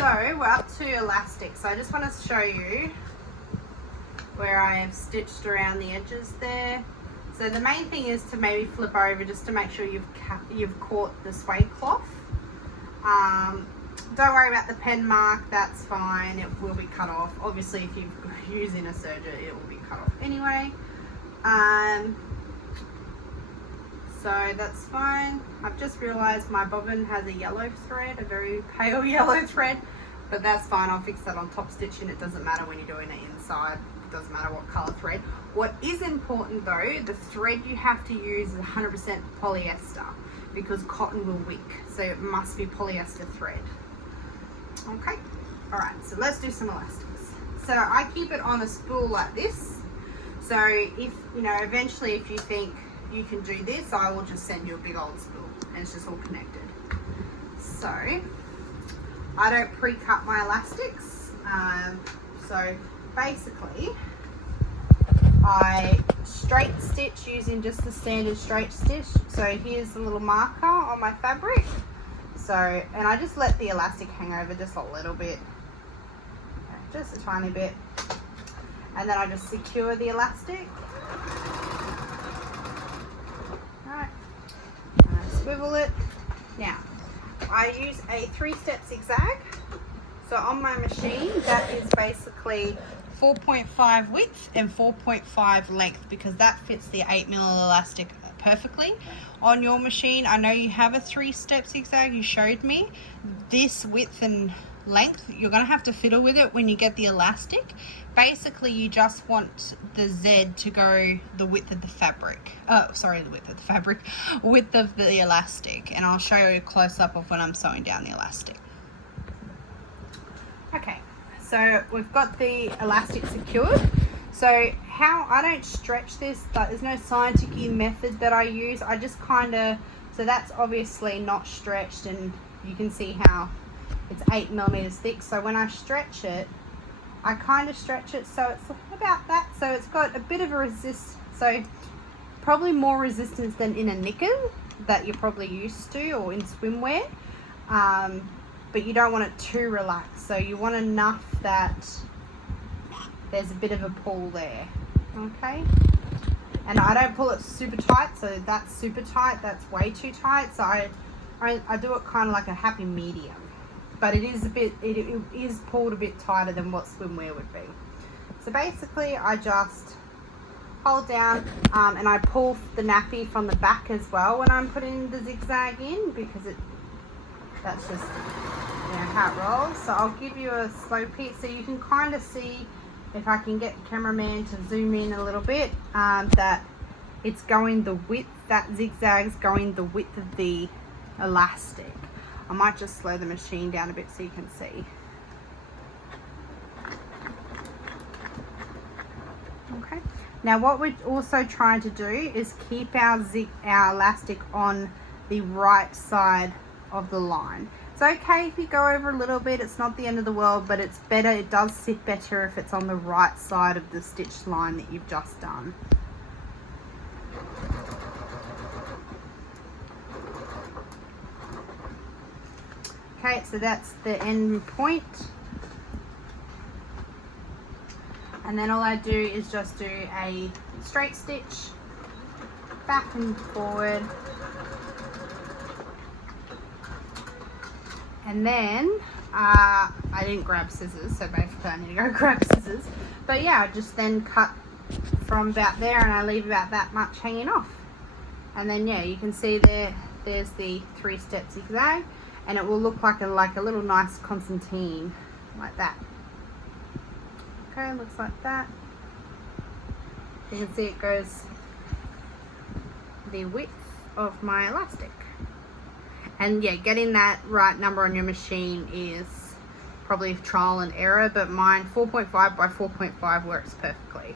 So we're up to elastic. So I just want to show you where I have stitched around the edges there. So the main thing is to maybe flip over just to make sure you've caught the suede cloth. Don't worry about the pen mark, that's fine, it will be cut off. Obviously if you're using a serger it will be cut off anyway. So that's fine. I've just realised my bobbin has a yellow thread, a very pale yellow thread, but that's fine, I'll fix that on top stitching. It doesn't matter when you're doing it inside, it doesn't matter what colour thread. What is important though, the thread you have to use is 100% polyester because cotton will wick, so it must be polyester thread. Okay, alright, so let's do some elastics. So I keep it on a spool like this, so if you know eventually if you think you can do this, I will just send you a big old spool and it's just all connected. So I don't pre-cut my elastics, so basically I straight stitch using just the standard straight stitch. So here's the little marker on my fabric. So, and I just let the elastic hang over just a little bit, just a tiny bit, and then I just secure the elastic. Alright, and I swivel it. Now, I use a 3-step zigzag. So on my machine, that is basically 4.5 width and 4.5 length because that fits the 8mm elastic perfectly. On your machine, I know you have a 3-step zigzag, you showed me. This width and length, you're going to have to fiddle with it when you get the elastic. Basically, you just want the Z to go the width of the fabric. Oh, sorry, the width of the fabric, width of the elastic. And I'll show you a close-up of when I'm sewing down the elastic. Okay, so we've got the elastic secured. So how I don't stretch this, there's no scientific method that I use. I just kind of, so that's obviously not stretched and you can see how it's 8mm thick. So when I stretch it, I kind of stretch it so it's about that. So it's got a bit of a resist, so probably more resistance than in a knicker that you're probably used to or in swimwear. But you don't want it too relaxed. So you want enough that there's a bit of a pull there, okay? And I don't pull it super tight, so that's super tight, that's way too tight. So I do it kind of like a happy medium, but it is a bit, it is pulled a bit tighter than what swimwear would be. So basically I just hold down and I pull the nappy from the back as well when I'm putting the zigzag in because that's just, you know, how it rolls. So I'll give you a slow peek so you can kind of see, if I can get the cameraman to zoom in a little bit, that it's going the width, that zigzag's going the width of the elastic. I might just slow the machine down a bit so you can see. Okay. Now what we're also trying to do is keep our elastic on the right side of the line. It's okay if you go over a little bit, it's not the end of the world, but it's better, it does sit better if it's on the right side of the stitch line that you've just done. Okay, so that's the end point. And then all I do is just do a straight stitch back and forward. And then I didn't grab scissors, so basically I need to go grab scissors. But yeah, I just then cut from about there and I leave about that much hanging off. And then yeah, you can see there's the 3-step zigzag, and it will look like a little nice concertina, like that. Okay, looks like that. You can see it goes the width of my elastic. And yeah, getting that right number on your machine is probably trial and error, but mine 4.5 by 4.5 works perfectly.